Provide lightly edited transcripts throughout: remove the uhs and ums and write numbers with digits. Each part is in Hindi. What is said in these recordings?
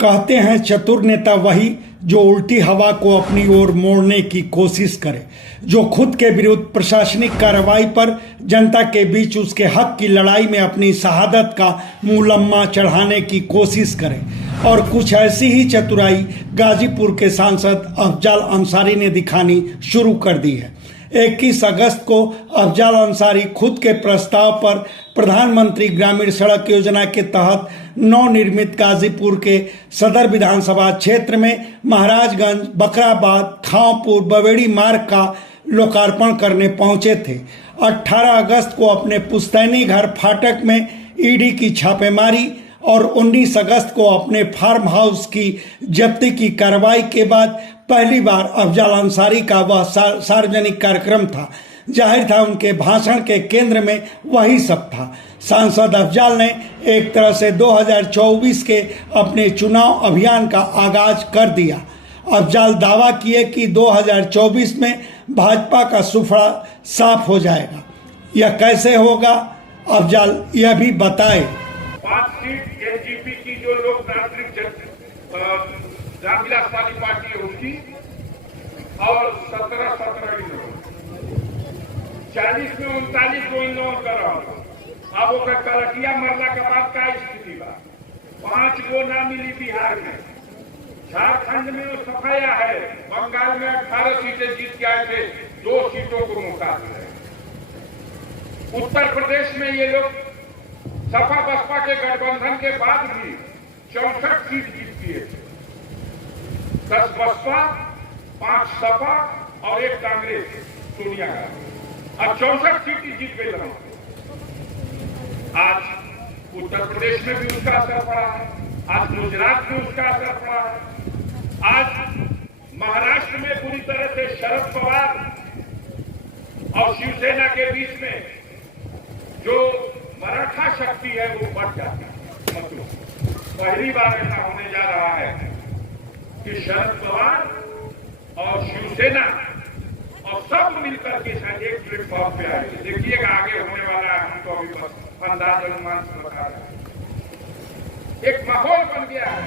कहते हैं चतुर नेता वही जो उल्टी हवा को अपनी ओर मोड़ने की कोशिश करे, जो खुद के विरुद्ध प्रशासनिक कार्रवाई पर जनता के बीच उसके हक की लड़ाई में अपनी शहादत का मुलम्मा चढ़ाने की कोशिश करे। और कुछ ऐसी ही चतुराई गाजीपुर के सांसद अफजाल अंसारी ने दिखानी शुरू कर दी है। 21 अगस्त को अफजाल अंसारी खुद के प्रस्ताव पर प्रधानमंत्री ग्रामीण सड़क योजना के तहत नवनिर्मित गाजीपुर के सदर विधानसभा क्षेत्र में महाराजगंज, बकराबाद, खांवपुर, बवेड़ी मार्ग का लोकार्पण करने पहुंचे थे। 18 अगस्त को अपने पुश्तैनी घर फाटक में ईडी की छापेमारी और 19 अगस्त को अपने फार्म हाउस की जब्ती की कार्रवाई के बाद पहली बार अफजाल अंसारी का वह सार्वजनिक कार्यक्रम था। जाहिर था उनके भाषण के केंद्र में वही सब था। सांसद अफजाल ने एक तरह से 2024 के अपने चुनाव अभियान का आगाज कर दिया। अफजाल दावा किए कि 2024 में भाजपा का सुफड़ा साफ हो जाएगा। यह कैसे होगा, अफजाल यह भी बताए। 5 सीट एनजीपी की जो लोकतांत्रिक रामविलास वाली पार्टी है उसकी, और 17 40 में 39 को इन लोगों कर रहा हूँ। अब वो कलटिया मरला के बाद का स्थिति बा। 5 गो ना मिली बिहार में, झारखंड में वो सफाया है, बंगाल में 18 सीटें जीत के आए थे, 2 सीटों को मौका है। उत्तर प्रदेश में ये लोग सपा बसपा के गठबंधन के बाद भी 64 सीट जीत किए थे। 10 बसपा, 5 सपा और 1 कांग्रेस सोनिया गांधी, अब 64 सीट जीत गई रहा। आज उत्तर प्रदेश में भी उसका असर पड़ा है, आज गुजरात में उसका असर पड़ा है, आज महाराष्ट्र में पूरी तरह से शरद पवार और शिवसेना के बीच में जो मराठा शक्ति है वो बढ़ जाती है। मतलब पहली बार ऐसा होने जा रहा है कि शरद पवार और शिवसेना और सब मिलकर के शायद एक प्लेटफॉर्म पे आए। देखिएगा आगे होने वाला है, हम तो अभी बस अंदाज अनुमान से बता रहे हैं। एक माहौल बन गया है।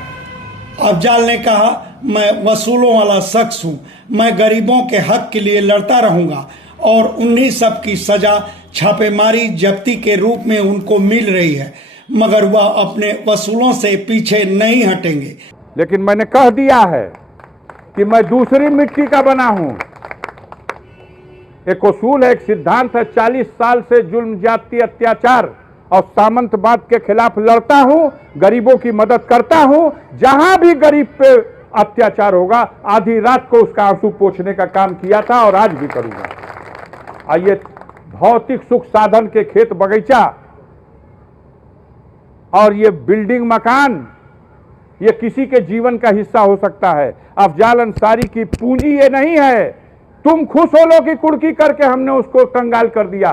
अफजाल ने कहा, मैं वसूलों वाला शख्स हूं, मैं गरीबों के हक के लिए लड़ता रहूंगा और उन्हीं सब की सजा छापेमारी जब्ती के रूप में उनको मिल रही है, मगर वह अपने वसूलों से पीछे नहीं हटेंगे। लेकिन मैंने कह दिया है कि मैं दूसरी मिट्टी का बना हूं। एक उसूल है, एक सिद्धांत है, 40 साल से जुल्म, जाति, अत्याचार और सामंतवाद के खिलाफ लड़ता हूं, गरीबों की मदद करता हूं। जहां भी गरीब पे अत्याचार होगा, आधी रात को उसका आंसू पोंछने का काम किया था और आज भी करूंगा। आइए, भौतिक सुख साधन के खेत बगीचा और ये बिल्डिंग मकान, ये किसी के जीवन का हिस्सा हो सकता है। अफजाल अंसारी की पूंजी ये नहीं है। तुम खुश हो लो कि कुर्की करके हमने उसको कंगाल कर दिया।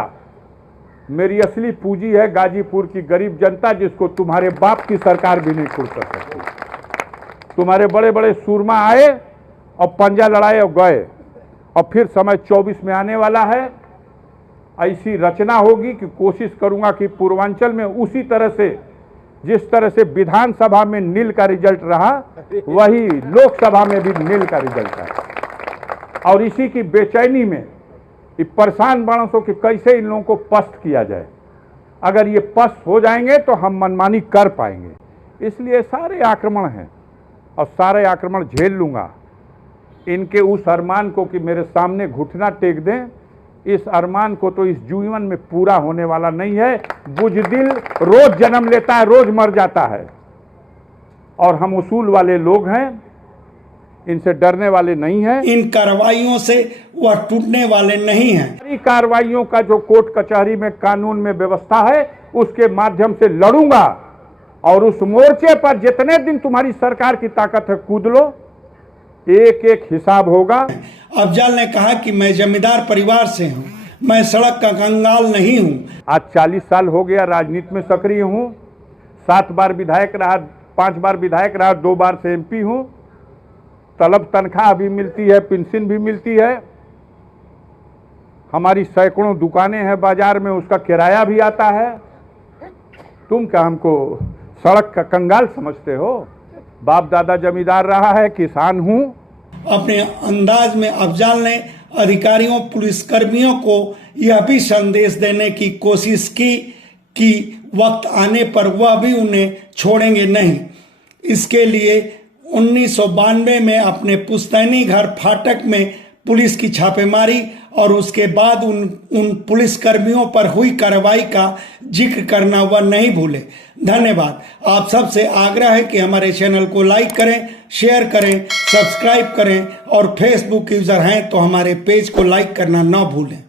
मेरी असली पूंजी है गाजीपुर की गरीब जनता, जिसको तुम्हारे बाप की सरकार भी नहीं कुर्क कर सकती। तुम्हारे बड़े बड़े सूरमा आए और पंजा लड़ाए और गए, और फिर समय 24 में आने वाला है। ऐसी रचना होगी कि कोशिश करूंगा कि पूर्वांचल में उसी तरह से, जिस तरह से विधानसभा में नील का रिजल्ट रहा, वही लोकसभा में भी नील का रिजल्ट है। और इसी की बेचैनी में परेशान बाणसों कि कैसे इन लोगों को पस्त किया जाए। अगर ये पस्त हो जाएंगे तो हम मनमानी कर पाएंगे। इसलिए सारे आक्रमण हैं और सारे आक्रमण झेल लूंगा। इनके उस अरमान को कि मेरे सामने घुटना टेक दें, इस अरमान को तो इस जीवन में पूरा होने वाला नहीं है। बुजदिल रोज जन्म लेता है, रोज मर जाता है। और हम उसूल वाले लोग हैं, इनसे डरने वाले नहीं हैं। इन कार्रवाइयों से वह टूटने वाले नहीं हैं। सारी कार्रवाइयों का जो कोर्ट कचहरी में कानून में व्यवस्था है, उसके माध्यम से लड़ूंगा। और उस मोर्चे पर जितने दिन तुम्हारी सरकार की ताकत है, कूद लो, एक एक हिसाब होगा। अफजाल ने कहा कि मैं जमींदार परिवार से हूं, मैं सड़क का कंगाल नहीं हूं। आज 40 साल हो गया राजनीति में सक्रिय हूं। 7 बार विधायक रहा, 5 बार विधायक रहा, 2 बार से एमपी हूं। तलब तनख्वाह भी मिलती है, पेंशन भी मिलती है। हमारी सैकड़ों दुकानें हैं बाजार में, उसका किराया भी आता है। तुम क्या हमको सड़क का कंगाल समझते हो? बाप दादा जमींदार रहा है, किसान हूं। अपने अंदाज में अफजाल ने अधिकारियों पुलिसकर्मियों को यह भी संदेश देने की कोशिश की कि वक्त आने पर वह भी उन्हें छोड़ेंगे नहीं। इसके लिए 1992 में अपने पुश्तैनी घर फाटक में पुलिस की छापेमारी और उसके बाद उन पुलिसकर्मियों पर हुई कार्रवाई का जिक्र करना वह नहीं भूले। धन्यवाद। आप सबसे आग्रह है कि हमारे चैनल को लाइक करें, शेयर करें, सब्सक्राइब करें और फेसबुक यूजर हैं तो हमारे पेज को लाइक करना ना भूलें।